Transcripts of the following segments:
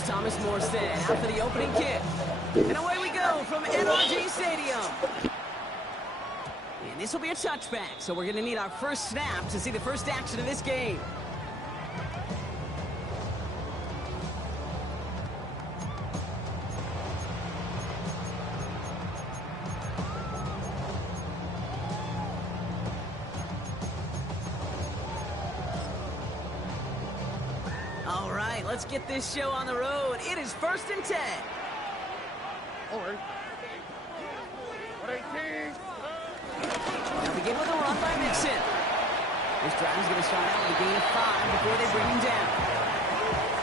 Here's Thomas Morstead out for the opening kick. And away we go from NRG Stadium. And this will be a touchback, so we're going to need our first snap to see the first action of this game. All right, let's get this show on the road. It is 1st and 10. All right. They'll begin with a run by Mixon. This drive is going to start out with a gain of 5 before they bring him down.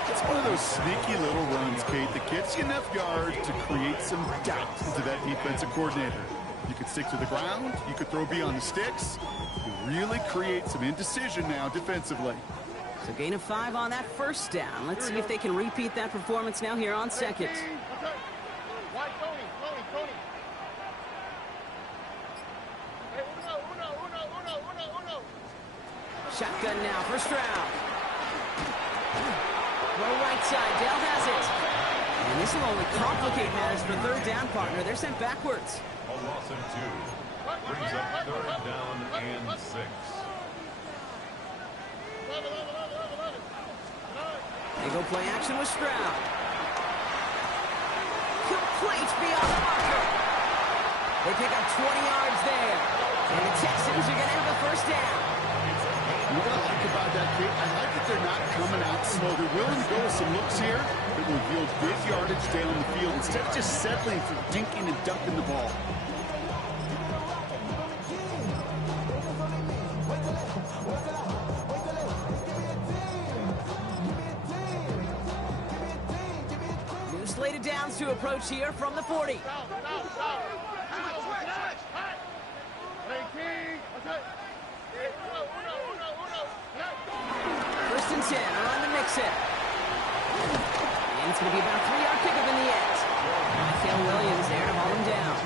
It's one of those sneaky little runs, Kate, that gets you enough yards to create some doubt into that defensive coordinator. You could stick to the ground. You could throw beyond the sticks. You really create some indecision now defensively. So gain of 5 on that first down. Let's see if they can repeat that performance now here on second. Shotgun now for Stroud. Low right side, Dell has it. And this will only complicate matters for third down, partner. They're sent backwards. A loss of 2. Brings up 3rd down and 6. They go play action with Stroud. Complete beyond the marker. They pick up 20 yards there. And the Texans are going to have a first down. What I like about that, Kate, I like that they're not coming out slow. They're willing to go with some looks here that will yield big yardage down the field instead of just settling for dinking and dunking the ball. New slated downs to approach here from the 40. First and 10, around the mix it. And it's going to be about a 3-yard pickup in the end. Michael Williams there to haul him down.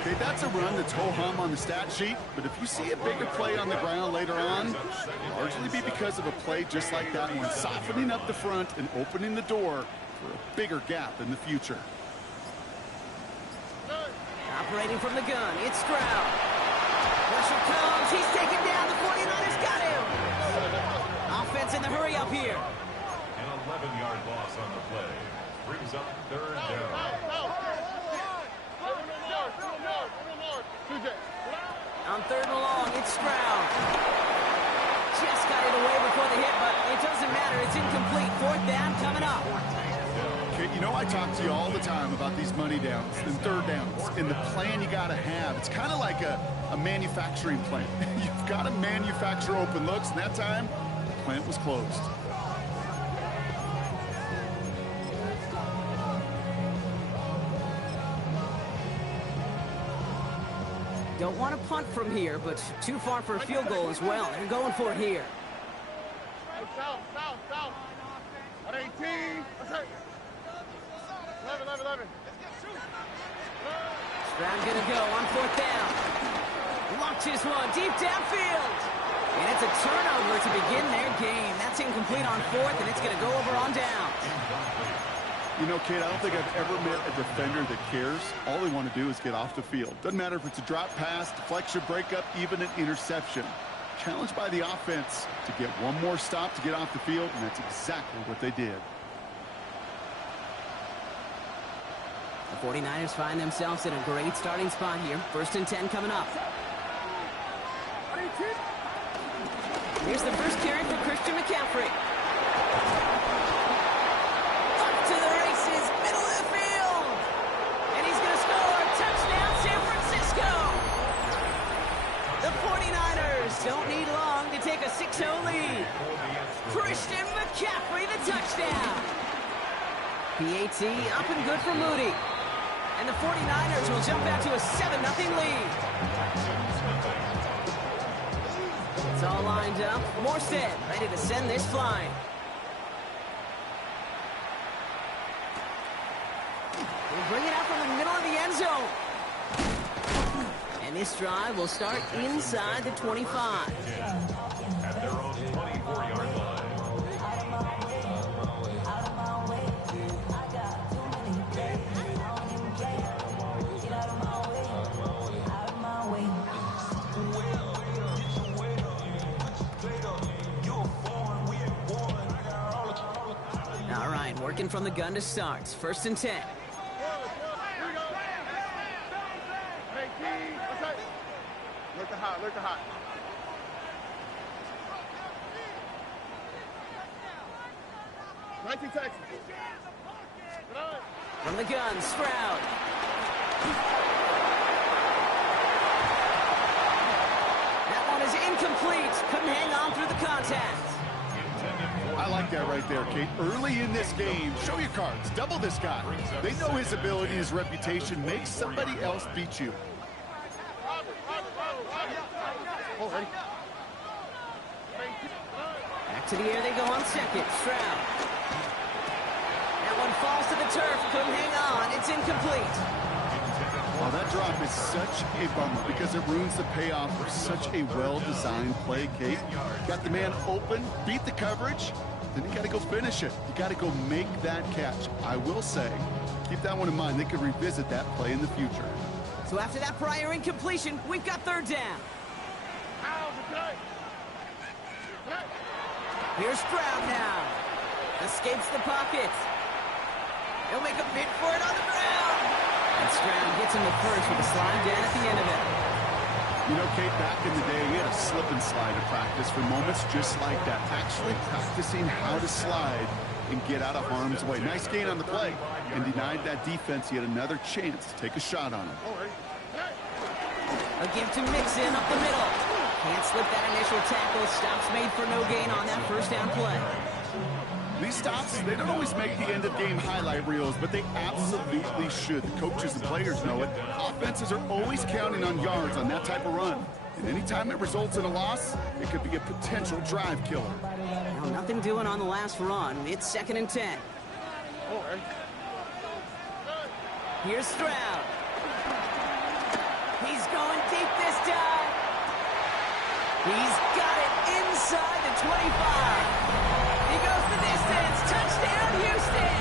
Okay, that's a run that's ho-hum on the stat sheet, but if you see a bigger play on the ground later on, it'll largely be because of a play just like that one, softening up the front and opening the door for a bigger gap in the future. Operating from the gun, it's Stroud. Pressure comes, he's taken down, the 49ers got him. Offense in the hurry up here. An 11-yard loss on the play. Brings up 3rd down. On 3rd and long, it's Stroud. Just got it away before the hit, but it doesn't matter. It's incomplete. 4th down coming up. Okay, you know I talk to you all the time about these money downs and 3rd downs and the plan you got to have. It's kind of like a manufacturing plant. You've got to manufacture open looks, and that time, the plant was closed. Don't want to punt from here, but too far for a field goal as well. They're going for it here. South. At 18. 11. Stroud gonna go on 4th down. Launches one deep downfield. And it's a turnover to begin their game. That's incomplete on 4th, and it's gonna go over on down. You know, Kate, I don't think I've ever met a defender that cares. All they want to do is get off the field. Doesn't matter if it's a drop pass, deflection, breakup, even an interception. Challenged by the offense to get one more stop to get off the field, and that's exactly what they did. The 49ers find themselves in a great starting spot here. 1st and 10 coming up. Here's the first carry for Christian McCaffrey. Up to the races, middle of the field. And he's going to score. Touchdown, San Francisco. The 49ers don't need long to take a 6-0 lead. Christian McCaffrey, the touchdown. PAT up and good for Moody. And the 49ers will jump out to a 7-0 lead. It's all lined up. Morstead ready to send this flying. We'll bring it out from the middle of the end zone. And this drive will start inside the 25. At their own 24-yard line. Working from the gun to start. 1st and 10. Here we go. Hey, Key. What's that? Look the hot, look the hot. 19 Texas. From the gun, Stroud. That one is incomplete. Couldn't hang on through the contact. I like that right there, Kate. Early in this game, show your cards. Double this guy. They know his ability, his reputation. Make somebody else beat you. Oh, ready? Back to the air they go on 2nd. Stroud. That one falls to the turf. Couldn't hang on. It's incomplete. Well, that drop is such a bummer because it ruins the payoff for such a well-designed play, Kate. Got the man open, beat the coverage, then you got to go finish it. You got to go make that catch. I will say, keep that one in mind. They could revisit that play in the future. So after that prior incompletion, we've got 3rd down. Here's Stroud now. Escapes the pocket. He'll make a bid for it on the ground. And Stroud gets him the first with a slide down at the end of it. You know, Kate, back in the day, we had a slip and slide to practice for moments just like that. Actually practicing how to slide and get out of harm's way. Nice gain on the play and denied that defense yet another chance to take a shot on him. A give to Mixon up the middle. Can't slip that initial tackle. Stops made for no gain on that 1st down play. These stops, they don't always make the end-of-game highlight reels, but they absolutely should. The coaches and players know it. Offenses are always counting on yards on that type of run. And anytime it results in a loss, it could be a potential drive killer. Now, nothing doing on the last run. It's 2nd and 10. Here's Stroud. He's going deep this time. He's got it inside the 25. He goes the distance. Touchdown, Houston.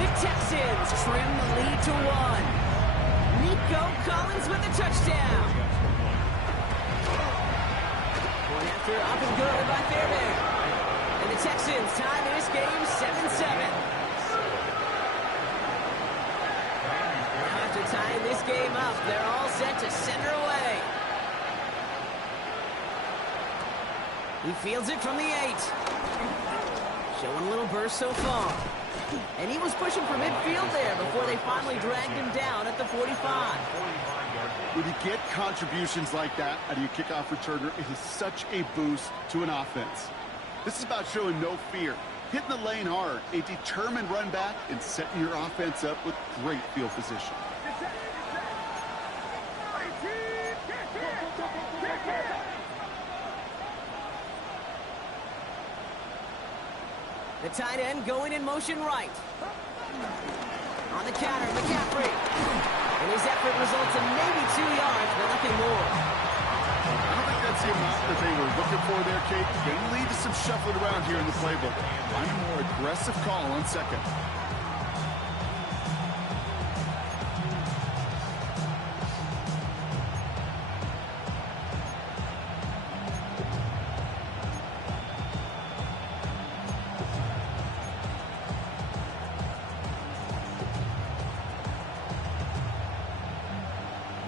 The Texans trim the lead to 1. Nico Collins with the touchdown. Going after up and good by Fairbairn. And the Texans tie this game 7-7. Now after tying this game up, they're all set to center away. He fields it from the 8. Showing a little burst so far. And he was pushing for midfield there before they finally dragged him down at the 45. When you get contributions like that out of your kickoff returner, it is such a boost to an offense. This is about showing no fear, hitting the lane hard, a determined run back, and setting your offense up with great field position. The tight end going in motion right. On the counter, McCaffrey. And his effort results in maybe 2 yards, but nothing more. I don't think that's the amount that they were looking for there, Kate. Going to lead to some shuffling around here in the playbook. Find a more aggressive call on 2nd.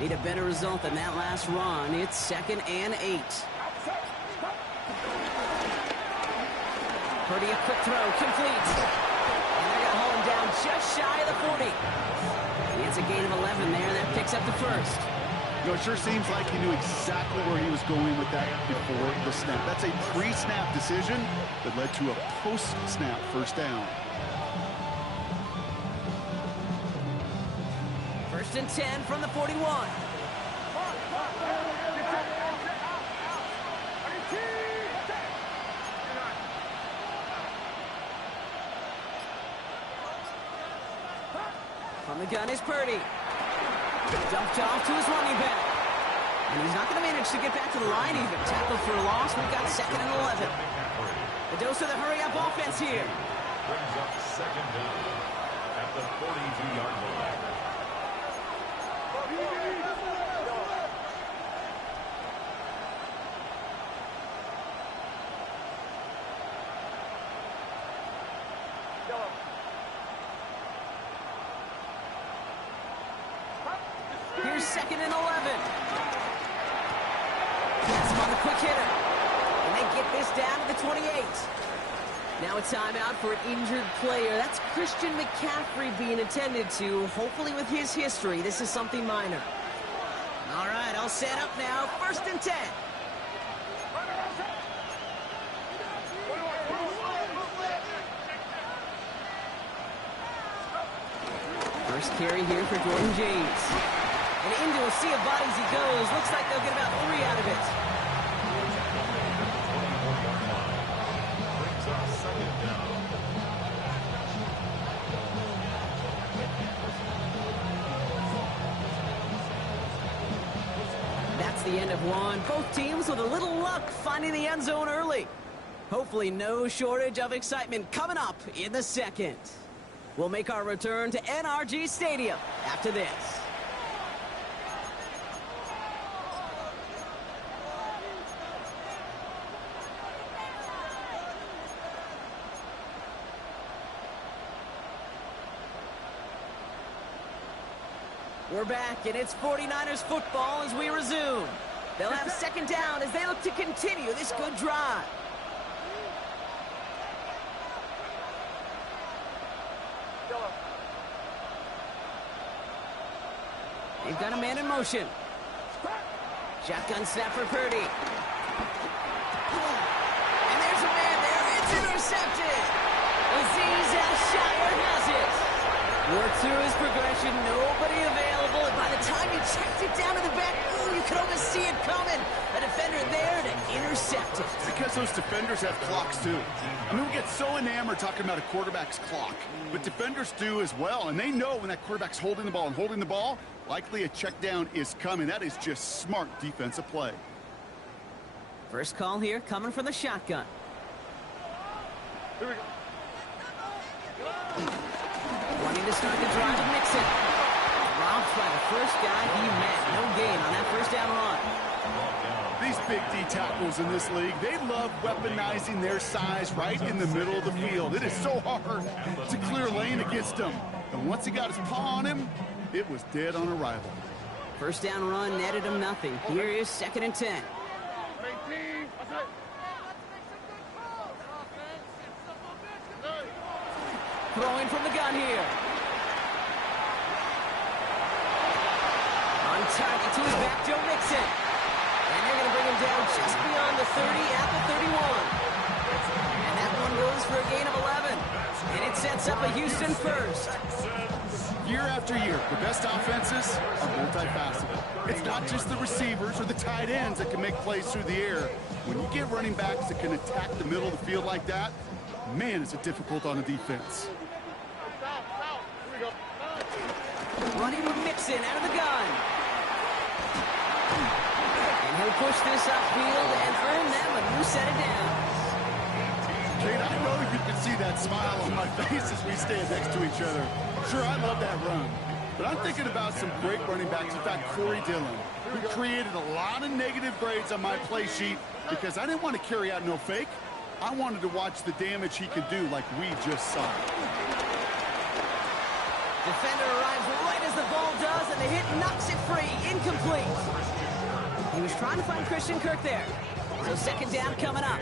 Need a better result than that last run. It's 2nd and 8. Purdy, a quick throw, complete. And they're going to hold him down just shy of the 40. It's a gain of 11 there. That picks up the first. You know, it sure seems like he knew exactly where he was going with that before the snap. That's a pre-snap decision that led to a post-snap 1st down. 1st and 10 from the 41. From the gun is Purdy. Dumped off to his running back. And he's not going to manage to get back to the line even. Tackled for a loss. We've got 2nd and 11. The dose of the hurry-up offense here. Brings up 2nd down at the 42-yard line. 2nd and 11. Gets him on the quick hitter. And they get this down to the 28. Now a timeout for an injured player. That's Christian McCaffrey being attended to. Hopefully with his history, this is something minor. All right, all set up now. 1st and 10. First carry here for Jordan James. And into a sea of bodies he goes. Looks like they'll get about 3 out of it. That's the end of one. Both teams with a little luck finding the end zone early. Hopefully no shortage of excitement coming up in the 2nd. We'll make our return to NRG Stadium after this. We're back, and it's 49ers football as we resume. They'll have 2nd down as they look to continue this good drive. They've got a man in motion. Shotgun snap for Purdy. And there's a man there. It's intercepted. Azeez Al-Shire has it. Worked through his progression. Nobody available. And by the time he checked it down to the back, ooh, you could almost see it coming. A defender there to intercept it. Because those defenders have clocks, too. I mean, we get so enamored talking about a quarterback's clock. But defenders do as well. And they know when that quarterback's holding the ball and holding the ball, likely a check down is coming. That is just smart defensive play. First call here coming from the shotgun. Here we go. Wanting to start the drive with Mixon. Dropped by the first guy he met. No gain on that 1st down run. These big D tackles in this league, they love weaponizing their size right in the middle of the field. It is so hard to clear lane against them. And once he got his paw on him, it was dead on arrival. 1st down run netted him nothing. Here is 2nd and 10. Throwing from the gun here. On target to his back, Joe Mixon. And they're going to bring him down just beyond the 30 at the 31. And that one goes for a gain of 11. And it sets up a Houston 1st. Year after year, the best offenses are multifaceted. It's not just the receivers or the tight ends that can make plays through the air. When you get running backs that can attack the middle of the field like that, man, is it difficult on a defense. Running with Mixon out of the gun. And he'll push this upfield and earn them a new set of downs. Kate, I know you can see that smile on my face as we stand next to each other. Sure, I love that run. But I'm thinking about some great running backs. In fact, Corey Dillon, who created a lot of negative grades on my play sheet because I didn't want to carry out no fake. I wanted to watch the damage he could do like we just saw. Defender arrives right as the ball does, and the hit knocks it free. Incomplete. He was trying to find Christian Kirk there. So 2nd down coming up.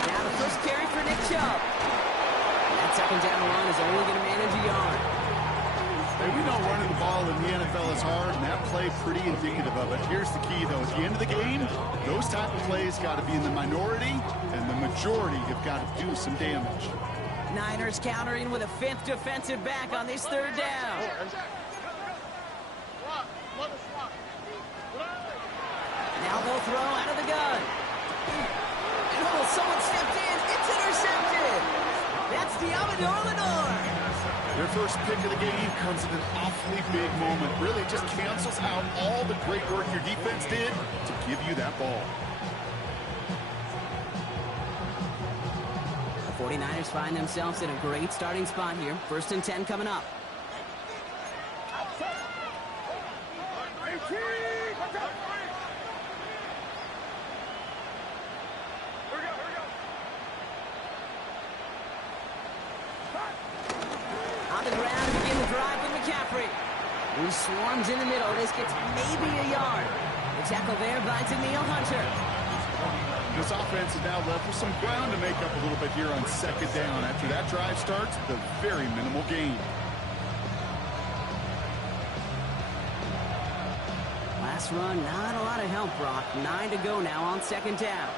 Now the first carry for Nick Chubb. That 2nd down run is only going to manage a yard. Hey, we know running the ball in the NFL is hard, and that play pretty indicative of it. Here's the key, though. At the end of the game, those type of plays got to be in the minority, and the majority have got to do some damage. Niners countering with a 5th defensive back on this 3rd down. Now they'll throw out of the gun. And oh, someone stepped in. It's intercepted. That's Diamador Lenore. Their first pick of the game comes at an awfully big moment. Really just cancels out all the great work your defense did to give you that ball. The 49ers find themselves in a great starting spot here. 1st and 10 coming up. On the ground to begin the drive with McCaffrey. Who swarms in the middle. This gets maybe a yard. The tackle there by Daniil Hunter. This offense is now left with some ground to make up a little bit here on second down. After that drive starts, the very minimal gain. Last run, not a lot of help, Brock. 9 to go now on second down.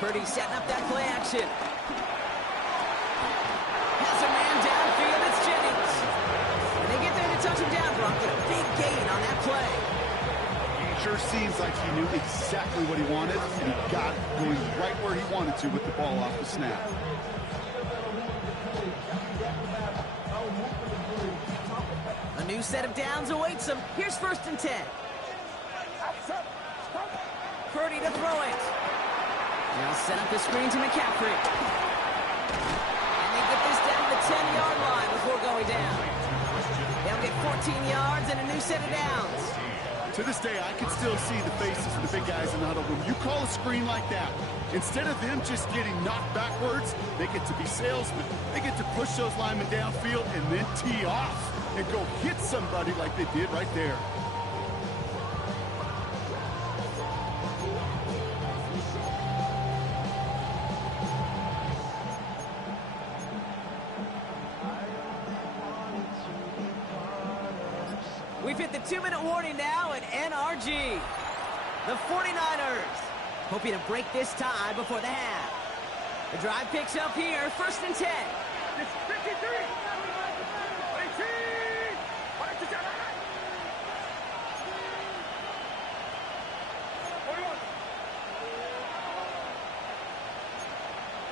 Purdy setting up that play action. Has a man downfield. It's Jennings. And they get there to touch him down, Brock, with a big gain on that play. It sure seems like he knew exactly what he wanted, and he got it going right where he wanted to with the ball off the snap. A new set of downs awaits him. Here's 1st and 10. Purdy to throw it. They'll set up the screen to McCaffrey. And they get this down to the 10-yard line before going down. They'll get 14 yards and a new set of downs. To this day, I can still see the faces of the big guys in the huddle room. You call a screen like that, instead of them just getting knocked backwards, they get to be salesmen. They get to push those linemen downfield and then tee off and go hit somebody like they did right there. We've hit the 2-minute warning now at NRG. The 49ers hoping to break this tie before the half. The drive picks up here, 1st and 10. It's 53. 18.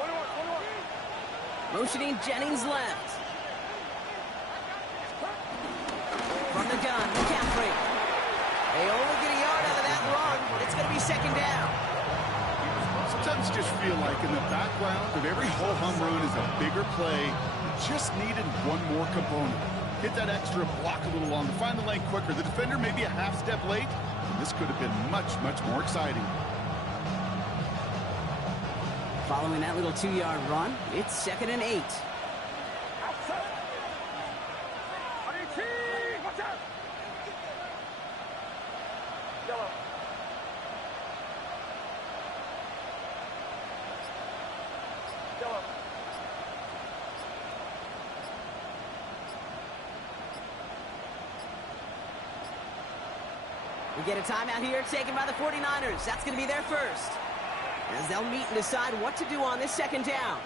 21. Motioning Jennings left. From the gun, McCaffrey. They only get a yard out of that run. It's going to be 2nd down. Sometimes you just feel like in the background of every ho-hum run is a bigger play. You just needed one more component. Hit that extra block a little longer. Find the lane quicker. The defender may be a half step late. And this could have been much, much more exciting. Following that little 2-yard run, it's 2nd and 8. We get a timeout here taken by the 49ers. That's going to be their first, as they'll meet and decide what to do on this 2nd down.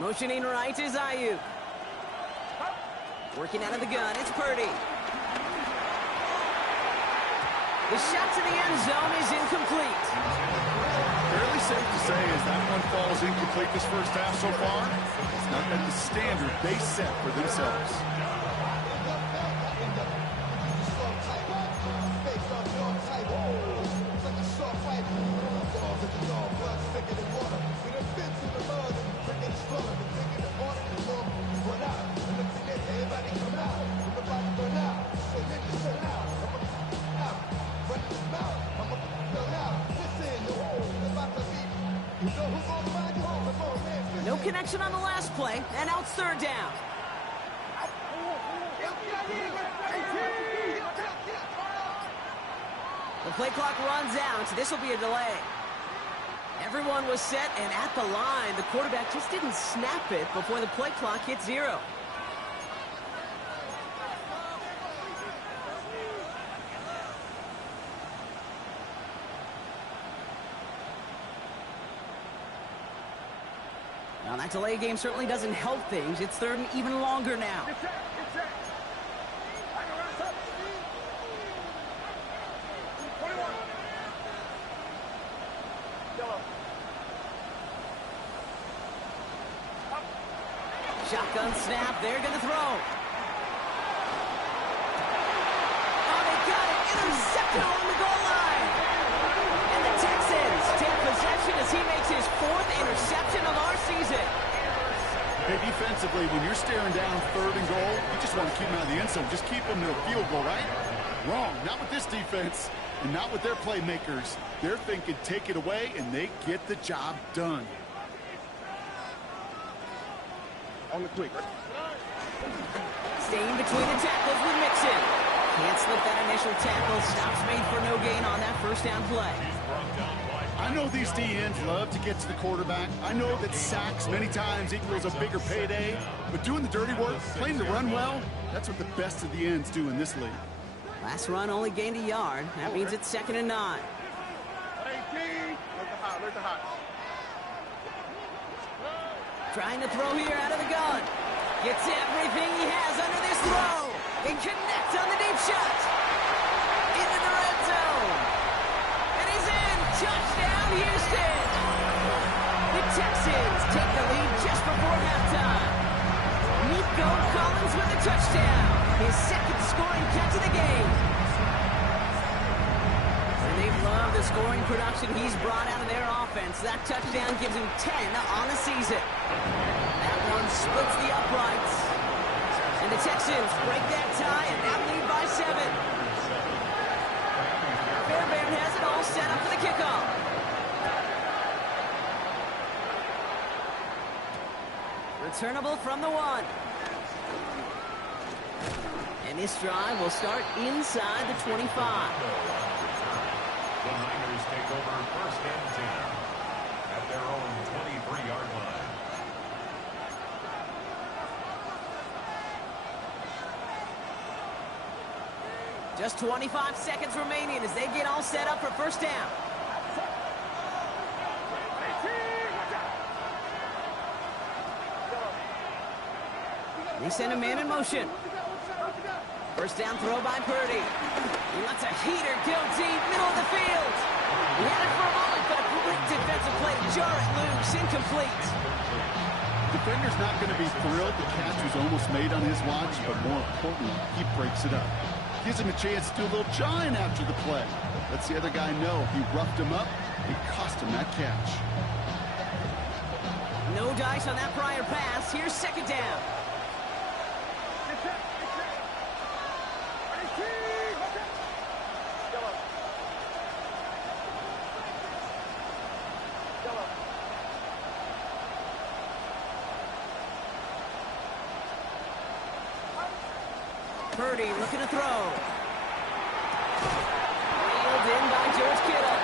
Motioning right is Ayuk. Working out of the gun, it's Purdy. The shot to the end zone is incomplete. Fairly safe to say as that one falls incomplete this first half so far, it's not at the standard they set for themselves. No connection on the last play, and now it's 3rd down. The play clock runs out, so this will be a delay. Everyone was set and at the line. The quarterback just didn't snap it before the play clock hit 0. Now, that delay game certainly doesn't help things. It's 3rd and even longer now. Shotgun snap. They're going to throw. Oh, they got it. Intercepted along the goal line. And the Texans take possession as he makes his 4th interception of our season. Hey, defensively, when you're staring down 3rd and goal, you just want to keep them out of the end zone. Just keep them to a field goal, right? Wrong. Not with this defense and not with their playmakers. They're thinking take it away, and they get the job done. On the quick. Staying between the tackles with Mixon. Can't slip that initial tackle. Stops made for no gain on that first down play. I know these DNs love to get to the quarterback. I know that sacks many times equals a bigger payday. But doing the dirty work, playing the run well, that's what the best of the ends do in this league. Last run only gained a yard. That means it's 2nd and 9. Alert the hot. Trying to throw here out of the gun. Gets everything he has under this throw. And connects on the deep shot. Into the red zone. And he's in. Touchdown, Houston. The Texans take the lead just before halftime. Nico Collins with a touchdown. His 2nd scoring catch of the game. And they love the scoring production he's brought out of their offense. That touchdown gives him 10 on the season. That one splits the uprights. And the Texans break that tie and now lead by 7. Fairbairn has it all set up for the kickoff. Returnable from the 1. And this drive will start inside the 25. The Niners take over 1st and 10 at their own 23-yard line. Just 25 seconds remaining as they get all set up for first down. They send a man in motion. First down throw by Purdy. He lets a heater go deep, middle of the field. He had it for a moment, but a great defensive play to jar it loose, incomplete. Defender's not going to be thrilled the catch was almost made on his watch, but more importantly, he breaks it up. Gives him a chance to do a little jawing after the play. Lets the other guy know he roughed him up and cost him that catch. No dice on that prior pass. Here's 2nd down. Purdy looking to throw. Reeled in by George Kittle.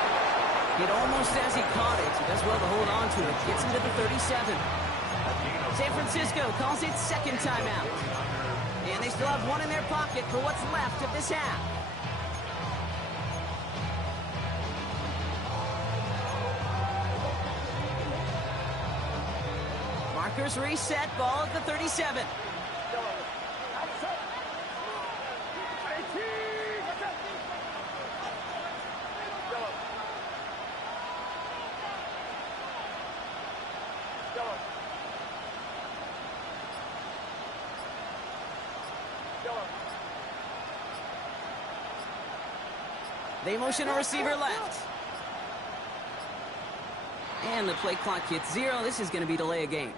Hit almost as he caught it. He does well to hold on to it. Gets him to the 37. San Francisco calls it 2nd timeout. And they still have 1 in their pocket for what's left of this half. Markers reset. Ball at the 37. They motion a receiver left. And the play clock hits 0. This is going to be delay a game.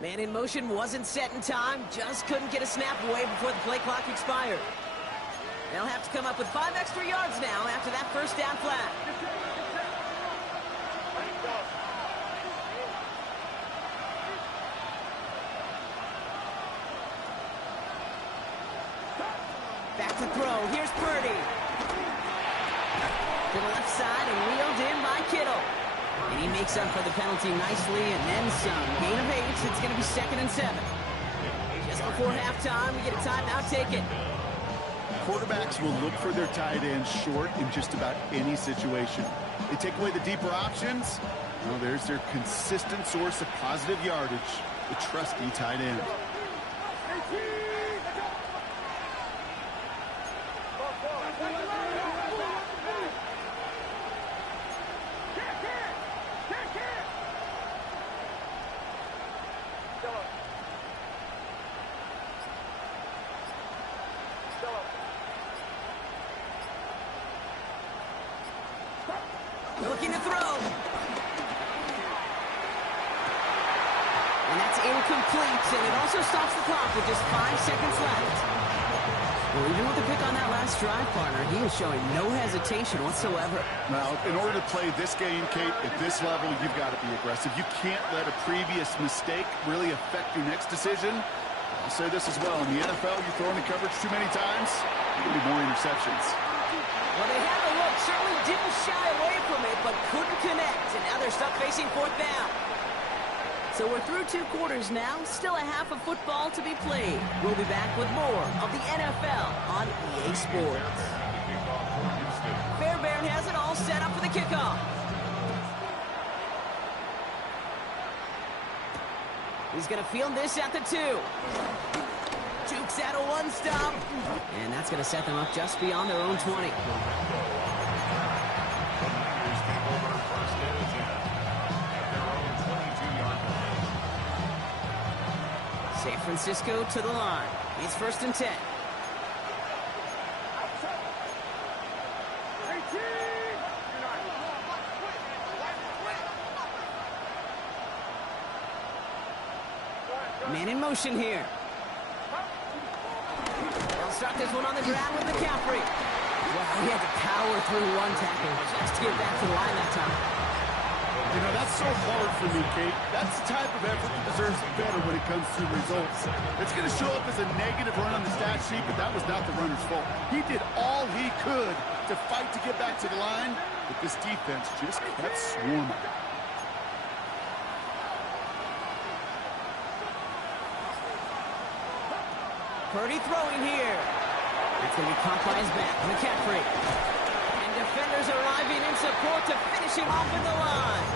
Man in motion wasn't set in time. Just couldn't get a snap away before the play clock expired. They'll have to come up with 5 extra yards now after that first down flag. Back to throw. Here's Purdy. To the left side and wheeled in by Kittle. And he makes up for the penalty nicely and then some. Gain of 8. It's going to be 2nd and 7. Just before halftime, we get a timeout taken. Quarterbacks will look for their tight ends short in just about any situation. They take away the deeper options. Well, there's their consistent source of positive yardage, the trusty tight end. Looking to throw. And that's incomplete, and it also stops the clock with just 5 seconds left. Well, even with the pick on that last drive, partner, he is showing no hesitation whatsoever. Now, in order to play this game, Kate, at this level, you've got to be aggressive. You can't let a previous mistake really affect your next decision. I'll say this as well. In the NFL, you throw into coverage too many times, there'll be more interceptions. Well, they had the look, certainly didn't shy away from it, but couldn't connect, and now they're stuck facing 4th down. So we're through 2 quarters now, still a half of football to be played. We'll be back with more of the NFL on EA Sports. Fairbairn has it all set up for the kickoff. He's going to field this at the 2. Jukes out a 1-stop, and that's going to set them up just beyond their own 20. San Francisco to the line. It's 1st and 10. Man in motion here. They'll start this one on the ground with McCaffrey. Wow, he had to power through 1 tackle just to get back to the line that time. You know, that's so hard for me, Kate. That's the type of effort that deserves better when it comes to results. It's going to show up as a negative run on the stat sheet, but that was not the runner's fault. He did all he could to fight to get back to the line, but this defense just kept swarming. Purdy throwing here. It's going to be caught by his back. McCaffrey. And defenders arriving in support to finish him off in the line.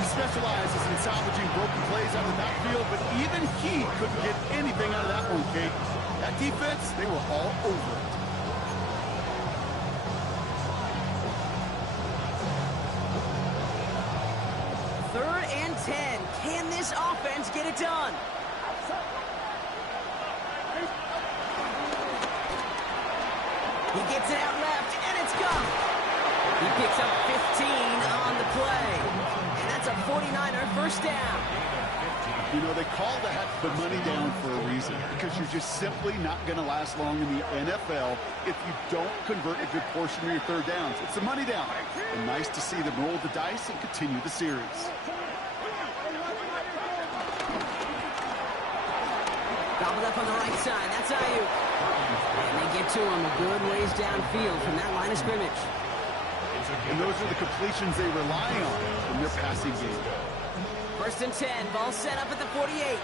He specializes in salvaging broken plays out of the backfield, but even he couldn't get anything out of that one, Kate. That defense, they were all over it. Third and 10. Can this offense get it done? He gets it out left, and it's gone. He picks up 15 on the play. And that's a 49er 1st down. You know, they call that the money down for a reason, because you're just simply not going to last long in the NFL if you don't convert a good portion of your 3rd downs. It's a money down. And nice to see them roll the dice and continue the series. Gobbled up on the right side. That's Ayuk. And they get to him a good ways downfield from that line of scrimmage. And those are the completions they rely on in their passing game. 1st and 10. Ball set up at the 48.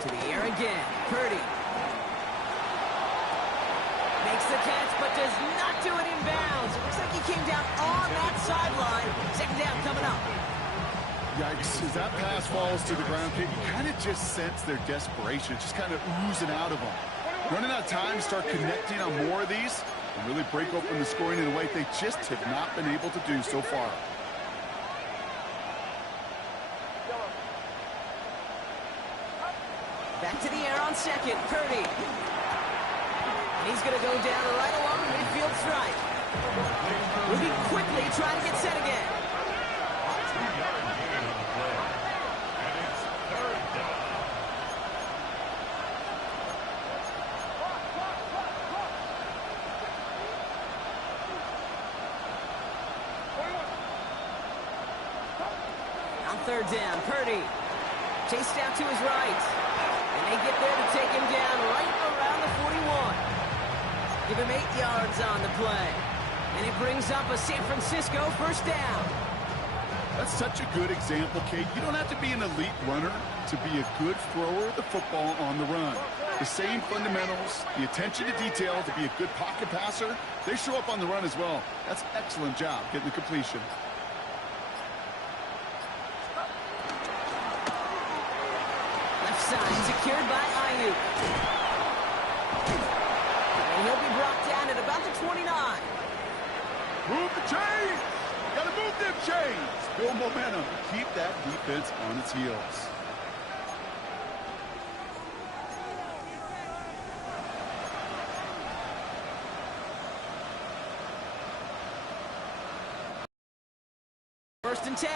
To the air again. Purdy. Makes the catch, but does not do it in bounds. It looks like he came down on that sideline. 2nd down coming up. Yikes, as that pass falls to the ground, Kate, you kind of just sense their desperation, just kind of oozing out of them. Running out of time to start connecting on more of these and really break open the scoring in a way they just have not been able to do so far. Back to the air on 2nd. Purdy. And he's going to go down right along the midfield stripe. Moving quickly, trying to get set again. On 3rd down, Purdy. Chased out to his right. And they get there to take him down right around the 41. Give him 8 yards on the play. And it brings up a San Francisco 1st down. That's such a good example, Kate. You don't have to be an elite runner to be a good thrower of the football on the run. The same fundamentals, the attention to detail to be a good pocket passer, they show up on the run as well. That's an excellent job getting the completion. Left side secured by Ayuk. And he'll be brought down at about the 29. Move the chains! Got to move them chains. Build momentum. Keep that defense on its heels. First and 10.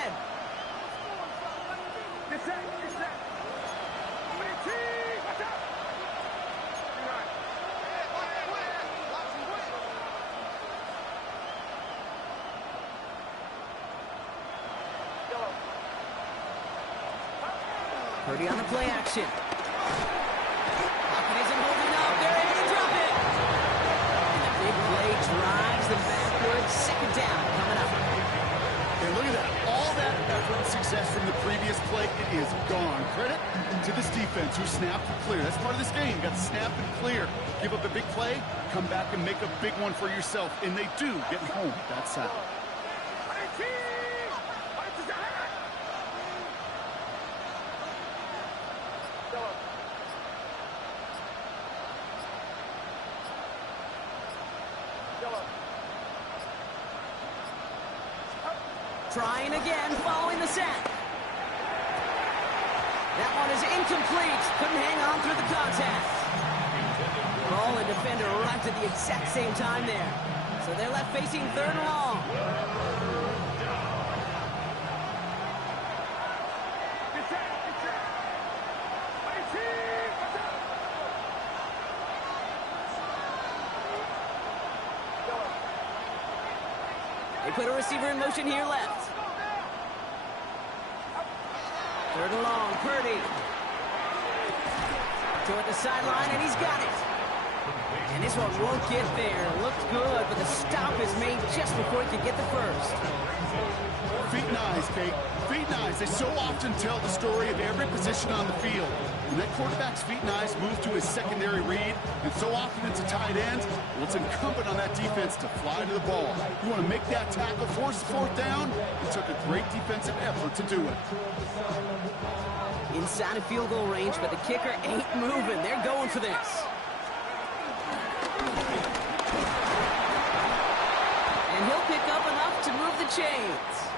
Get set, get set. Watch out. Purdy on the play action. Pocket isn't holding up. They're able to drop it. And the big play drives them backward. Second down coming up. And look at that. All that effort and success from the previous play, it is gone. Credit to this defense who snapped and clear. That's part of this game. You got to snap and clear. Give up a big play, come back and make a big one for yourself. And they do, getting home with that sound. Trying again, following the sack. That one is incomplete. Couldn't hang on through the contact. Ball and defender arrived at the exact same time there. So they're left facing third and long. They put a receiver in motion here left. Third and long, Purdy. Toward the sideline, and he's got it. And this one won't get there. Looked good, but the stop is made just before he could get the first. Feet and eyes, Kate. Feet and eyes. They so often tell the story of every position on the field. When that quarterback's feet and eyes move to his secondary read, and so often it's a tight end, well, it's incumbent on that defense to fly to the ball. You want to make that tackle, force the fourth down? It took a great defensive effort to do it. Inside of field goal range, but the kicker ain't moving. They're going for this. And he'll pick up enough to move the chains.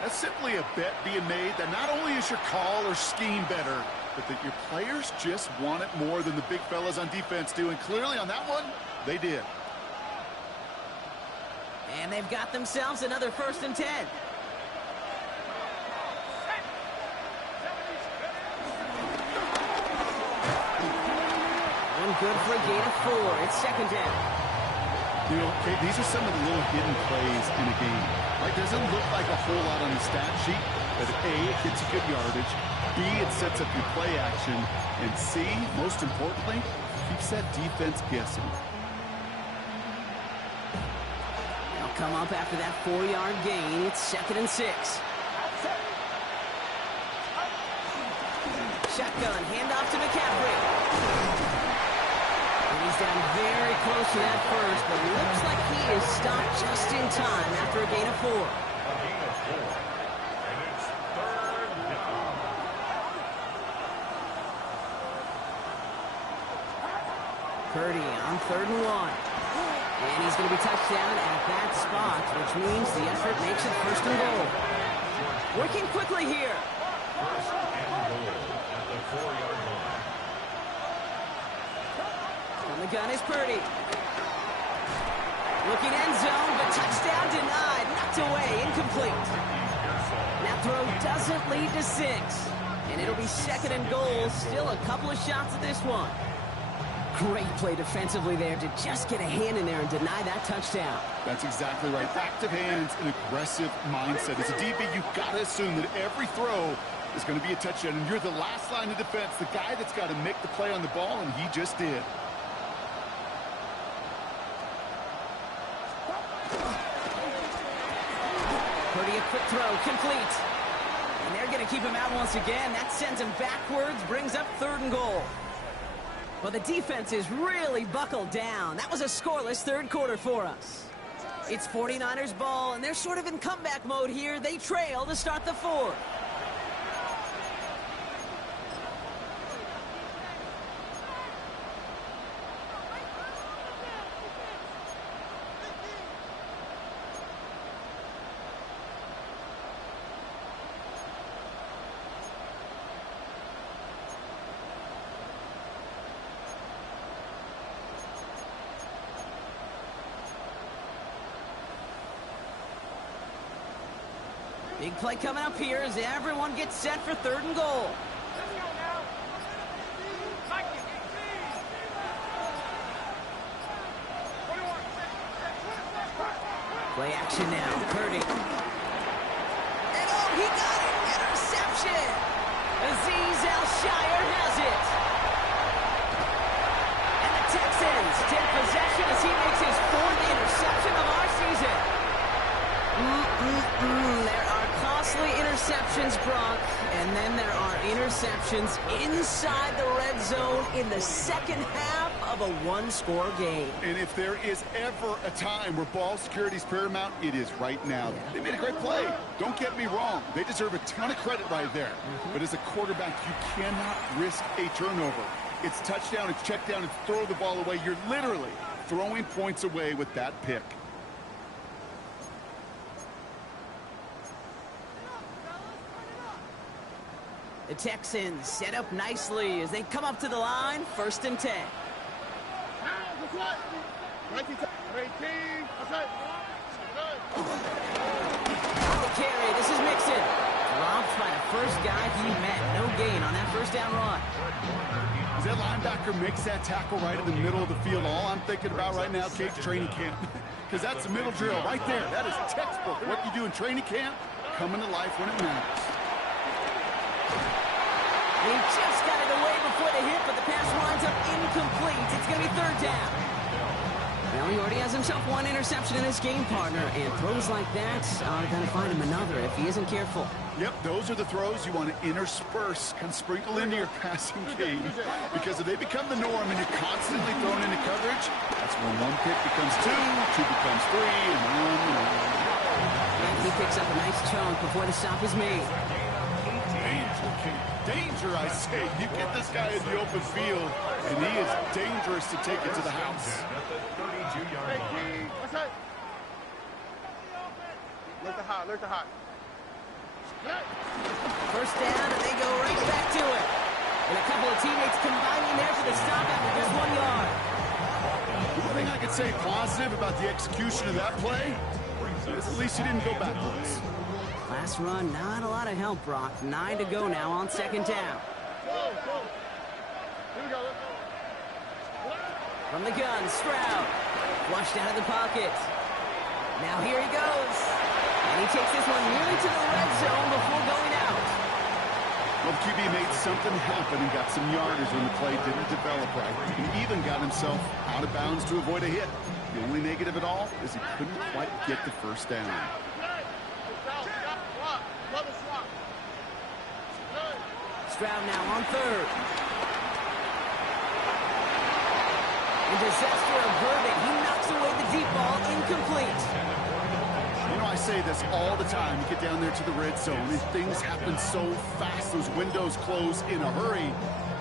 That's simply a bet being made that not only is your call or scheme better, but that your players just want it more than the big fellas on defense do. And clearly on that one, they did. And they've got themselves another first and 10. One good for a gain of 4. It's second down. You know, Kate, these are some of the little hidden plays in a game. Right? Doesn't look like a whole lot on the stat sheet, but A, it gets you good yardage. B, it sets up your play action. And C, most importantly, keeps that defense guessing. They'll come up after that 4-yard gain. It's second and 6. Shotgun, handoff to McCaffrey. He's down very close to that first, but looks like he is stopped just in time after a gain of 4. A gain of 4. And it's third down. Purdy on third and 1. And he's going to be touched down at that spot, which means the effort makes it first and goal. Working quickly here. First and goal at the 4-yard line. On the gun is Purdy. Looking end zone, but touchdown denied. Knocked away, incomplete. That throw doesn't lead to 6. And it'll be second and goal. Still a couple of shots at this one. Great play defensively there to just get a hand in there and deny that touchdown. That's exactly right. Active hands and aggressive mindset. As a DB, you've got to assume that every throw is going to be a touchdown. And you're the last line of defense, the guy that's got to make the play on the ball, and he just did. Purdy, a quick throw, complete. And they're going to keep him out once again. That sends him backwards, brings up third and goal. Well, the defense is really buckled down. That was a scoreless third quarter for us. It's 49ers ball, and they're sort of in comeback mode here. They trail to start the fourth. Big play coming up here as everyone gets set for 3rd and goal. Play action now. Purdy. And oh, he got it. Interception. Azeez Al-Shire has it. And the Texans take possession as he makes his 4th interception of our season. There are costly interceptions, Brock, and then there are interceptions inside the red zone in the second half of a 1-score game. And if there is ever a time where ball security is paramount, it is right now. They made a great play. Don't get me wrong. They deserve a ton of credit right there. But as a quarterback, you cannot risk a turnover. It's touchdown, it's check down, it's throw the ball away. You're literally throwing points away with that pick. The Texans set up nicely as they come up to the line, 1st and 10. The carry, this is Mixon. Dropped by the first guy he met. No gain on that 1st down run. As that linebacker makes that tackle right in the middle of the field, all I'm thinking about right now, Kate, training camp. Because that's a middle drill right there. That is textbook. What you do in training camp, coming to life when it matters. He just got it away before the hit, but the pass winds up incomplete. It's going to be 3rd down. Well, he already has himself 1 interception in this game, partner, and throws like that are going to find him another if he isn't careful. Yep, those are the throws you want to intersperse, kind of sprinkle into your passing game. Because if they become the norm and you're constantly thrown into coverage, that's when 1 pick becomes 2, 2 becomes 3, and on. And he picks up a nice chunk before the stop is made. Danger, I say. You get this guy in the open field, and he is dangerous to take it to the house. Look the hot. 1st down, and they go right back to it. And a couple of teammates combining there for the stop after just 1 yard. One thing I could say positive about the execution of that play is at least he didn't go backwards. Last run, not a lot of help, Brock. 9 to go now on 2nd down. From the gun, Stroud. Flushed out of the pocket. Now here he goes. And he takes this one nearly to the red zone before going out. Well, the QB made something happen and got some yardage when the play didn't develop right. He even got himself out of bounds to avoid a hit. The only negative at all is he couldn't quite get the 1st down. Stroud now on 3rd. And disaster averted. He knocks away the deep ball, incomplete. You know, I say this all the time. You get down there to the red zone, and things happen so fast. Those windows close in a hurry.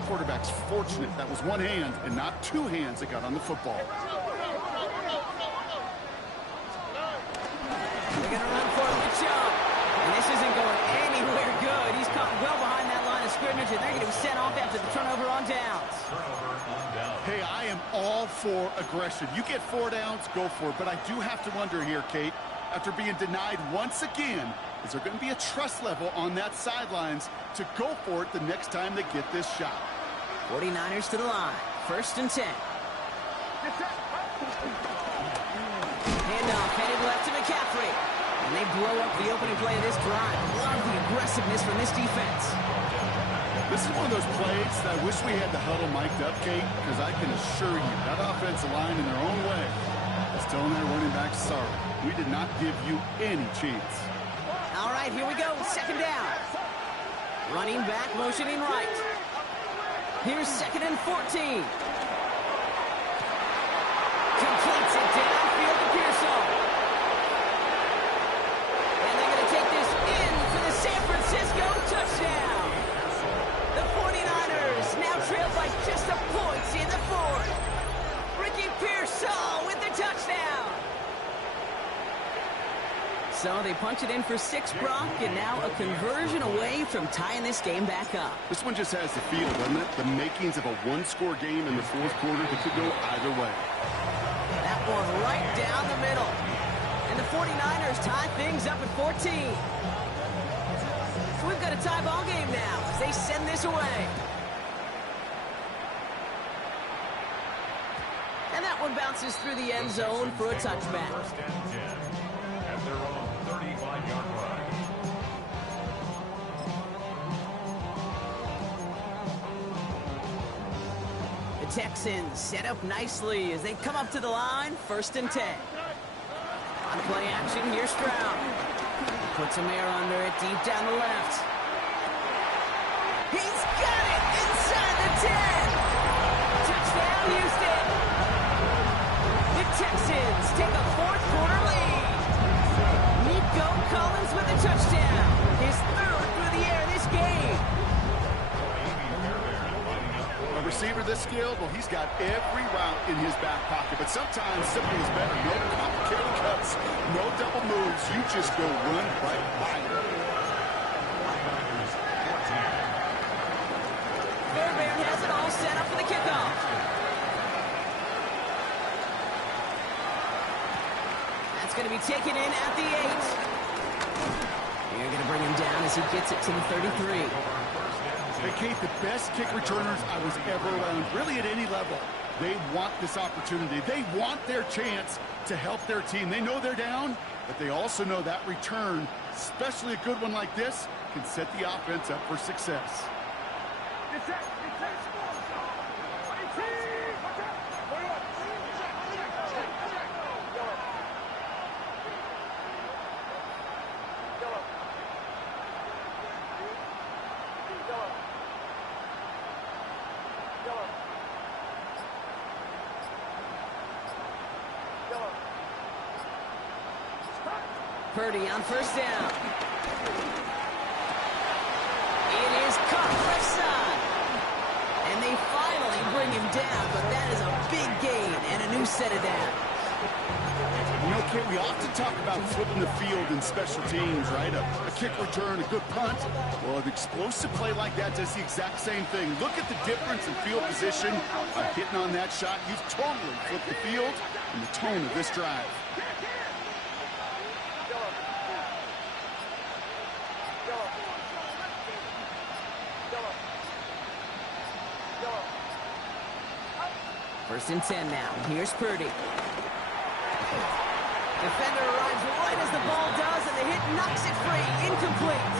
Quarterback's fortunate that was 1 hand and not 2 hands that got on the football. They're going to run for it with Chubb. And this isn't going anywhere good. He's caught well behind that line of scrimmage, and they're going to be sent off after the turnover on downs. Hey, I am all for aggression. You get 4 downs, go for it. But I do have to wonder here, Kate, after being denied once again, is there going to be a trust level on that sidelines to go for it the next time they get this shot? 49ers to the line. 1st and 10. Handoff headed left to McCaffrey. And they blow up the opening play of this drive. Love the aggressiveness from this defense. This is one of those plays that I wish we had the huddle mic'd up, Kate, because I can assure you that offensive line in their own way is telling their running backs, sorry, we did not give you any chance. All right, here we go. 2nd down. Running back, motioning right. Here's 2nd and 14. Completes it downfield to Pearson. And they're going to take this in for the San Francisco touchdown. The 49ers now trail by just a point in the 4th. Ricky Pearson with the touchdown. So they punch it in for 6, Brock, and now a conversion away from tying this game back up. This one just has the feel, doesn't it? The makings of a 1-score game in the 4th quarter that could go either way. That one right down the middle. And the 49ers tie things up at 14. We've got a tie ball game now as they send this away. And that one bounces through the end zone for a touchback. First and 10 at their own 35-yard line. The Texans set up nicely as they come up to the line, 1st and 10. On play action, here's Stroud. Puts some air under it, deep down the left. He's got it inside the 10. Touchdown, Houston. The Texans take a 4th quarter lead. Nico Collins with a touchdown. His 3rd through the air this game. A receiver this skilled, well, he's got every route in his back pocket, but sometimes simple is better. No complicated cuts, no double moves. You just go run right by it. Fairbairn has it all set up for the kickoff. That's going to be taken in at the 8. You're going to bring him down as he gets it to the 33. Hey, Kate, the best kick returners I was ever around, really at any level. They want this opportunity. They want their chance to help their team. They know they're down, but they also know that return, especially a good one like this, can set the offense up for success. Purdy on 1st down. It is caught left side. And they finally bring him down, but that is a big gain and a new set of downs. You know, Kate, we often talk about flipping the field in special teams, right? A kick return, a good punt. Well, an explosive play like that does the exact same thing. Look at the difference in field position by hitting on that shot. You've totally flipped the field and the tone of this drive. First and 10 now. Here's Purdy. Defender arrives right as the ball does, and the hit knocks it free. Incomplete.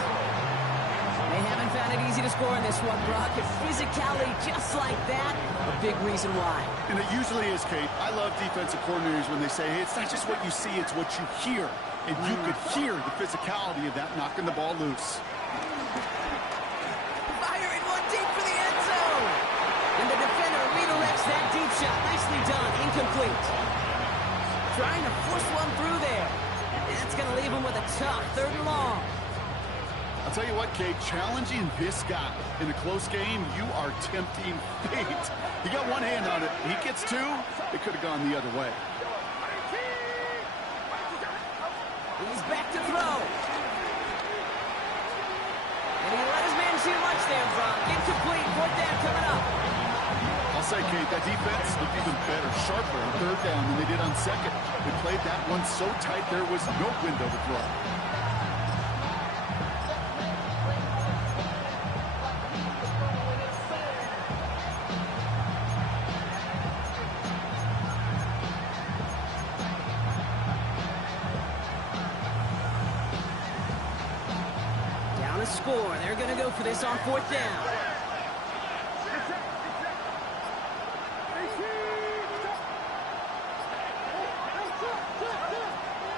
They haven't found it easy to score in this one, Brock. And physicality just like that, a big reason why. And it usually is, Kate. I love defensive coordinators when they say, hey, it's not just what you see, it's what you hear. And you could hear the physicality of that knocking the ball loose. Firing one deep for the end zone. And the defender redirects that deep shot. Nicely done. Incomplete. Trying to force one through there. And that's going to leave him with a tough 3rd and long. I'll tell you what, Kate, challenging this guy in a close game, you are tempting fate. He got one hand on it. He gets 2. It could have gone the other way. He's back to throw. And he let his man too much there, Brock. Incomplete. 4th down coming up. I'll say, Kate, that defense looked even better, sharper on 3rd down than they did on 2nd. They played that one so tight there was no window to throw. Down a score. They're going to go for this on 4th down.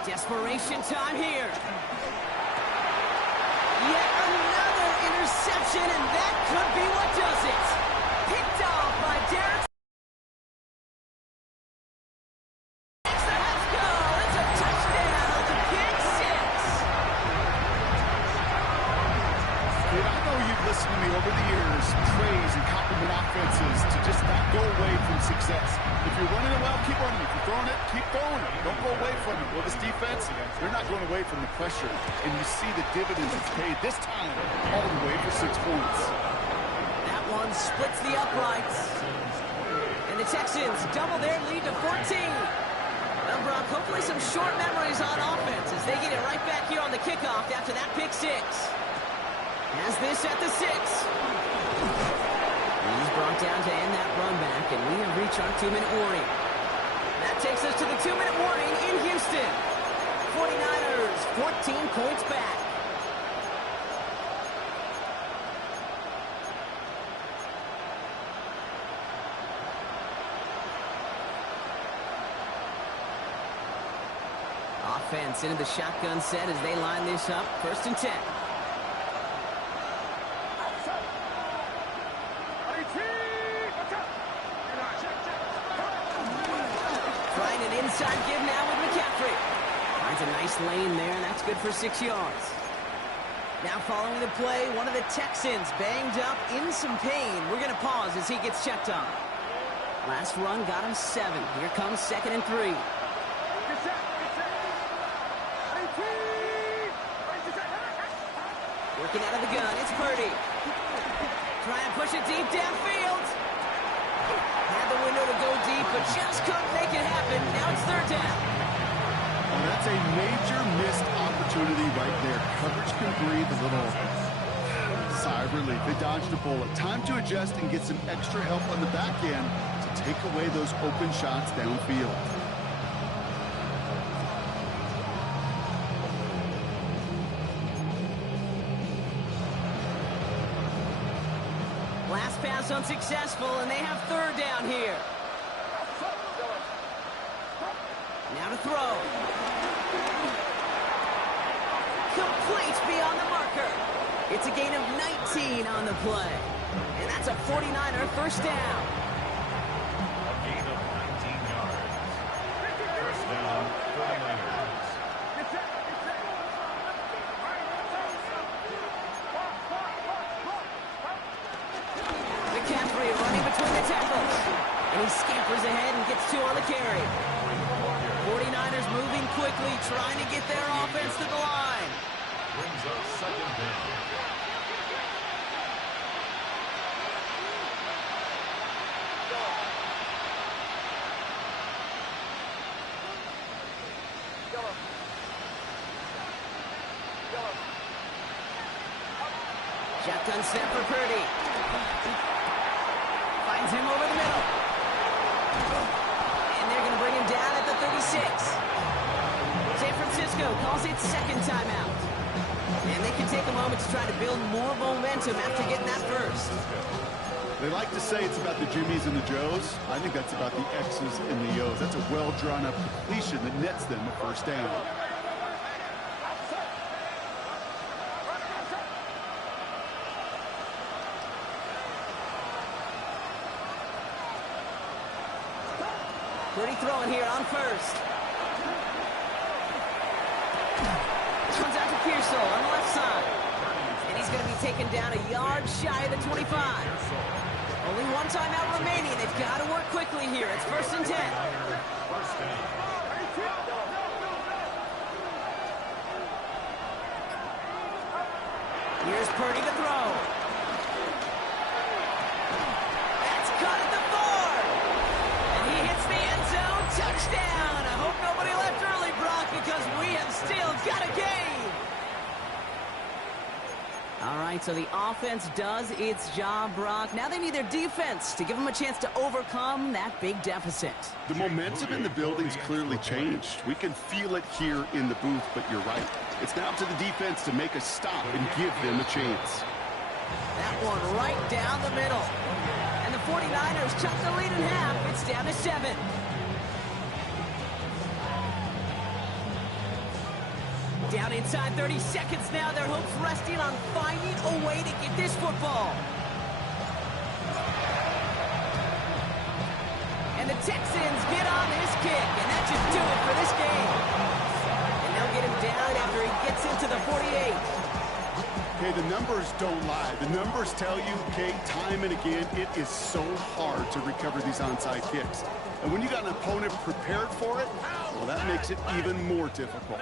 Desperation time here. Yet another interception, and that could be what does it. Picked off by Derek. Let's go. It's a touchdown. It's a pick 6. Kate, I know you've listened to me over the years, praise and compliment offenses to just not go away from success. If you're running it well, keep running it. If you're throwing it, keep throwing it. Don't go away from it. Well, this defense, they're not going away from the pressure. And you see the dividends it's paid this time all the way for 6 points. That one splits the uprights. And the Texans double their lead to 14. Well, Brock, hopefully some short memories on offense as they get it right back here on the kickoff after that pick 6. Has this at the 6. He's brought down to end that run back, and we have reached our 2-minute warning. That takes us to the 2-minute warning in Houston. 49ers, 14 points back. Offense into the shotgun set as they line this up. 1st and 10. Trying an inside give now with McCaffrey. Finds a nice lane there, and that's good for 6 yards. Now following the play, one of the Texans banged up in some pain. We're going to pause as he gets checked on. Last run got him 7. Here comes 2nd and 3. Working out of the gun, it's Purdy. Try and push it deep downfield. Had the window to go deep, but just couldn't make it happen. Now it's 3rd down. Well, that's a major missed opportunity right there. Coverage can breathe a little sigh of relief. They dodged a bullet. Time to adjust and get some extra help on the back end to take away those open shots downfield. Last pass unsuccessful, and they have 3rd down here. Now to throw. Complete beyond the marker. It's a gain of 19 on the play. And that's a 49er 1st down. A gain of 19 yards. 1st down, 49ers. McCaffrey running between the tackles. And he scampers ahead and gets 2 on the carry. 49ers moving quickly, trying to get their offense to the line. Brings up 2nd down. Shotgun snap for Purdy. Finds him over the middle. And they're going to bring him down at the 36. San Francisco calls it 2nd timeout. And they can take a moment to try to build more momentum after getting that 1st. They like to say it's about the Jimmies and the Joes. I think that's about the X's and the O's. That's a well-drawn-up completion that nets them a 1st down. Purdy throwing here on 1st. Comes out to Pearsall on the left side. And he's going to be taken down a yard shy of the 25. Only 1 timeout remaining. They've got to work quickly here. It's 1st and 10. 1st down. Here's Purdy to throw. That's caught at the 4. And he hits the end zone. Touchdown. I hope nobody left early, Brock, because we have still got a game. All right, so the offense does its job, Brock. Now they need their defense to give them a chance to overcome that big deficit. The momentum in the building's clearly changed. We can feel it here in the booth, but you're right. It's now up to the defense to make a stop and give them a chance. That one right down the middle. And the 49ers cut the lead in half. It's down to 7. Down inside 30 seconds now. Their hopes resting on finding a way to get this football. And the Texans get on this kick, and that should do it for this game. And they'll get him down after he gets into the 48. Okay, the numbers don't lie. The numbers tell you, okay, time and again, it is so hard to recover these onside kicks. And when you got an opponent prepared for it, well, that makes it even more difficult.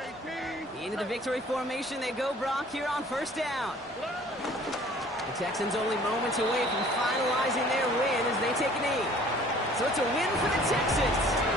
Into the victory formation they go, Brock, here on 1st down. The Texans only moments away from finalizing their win as they take a knee. So it's a win for the Texans.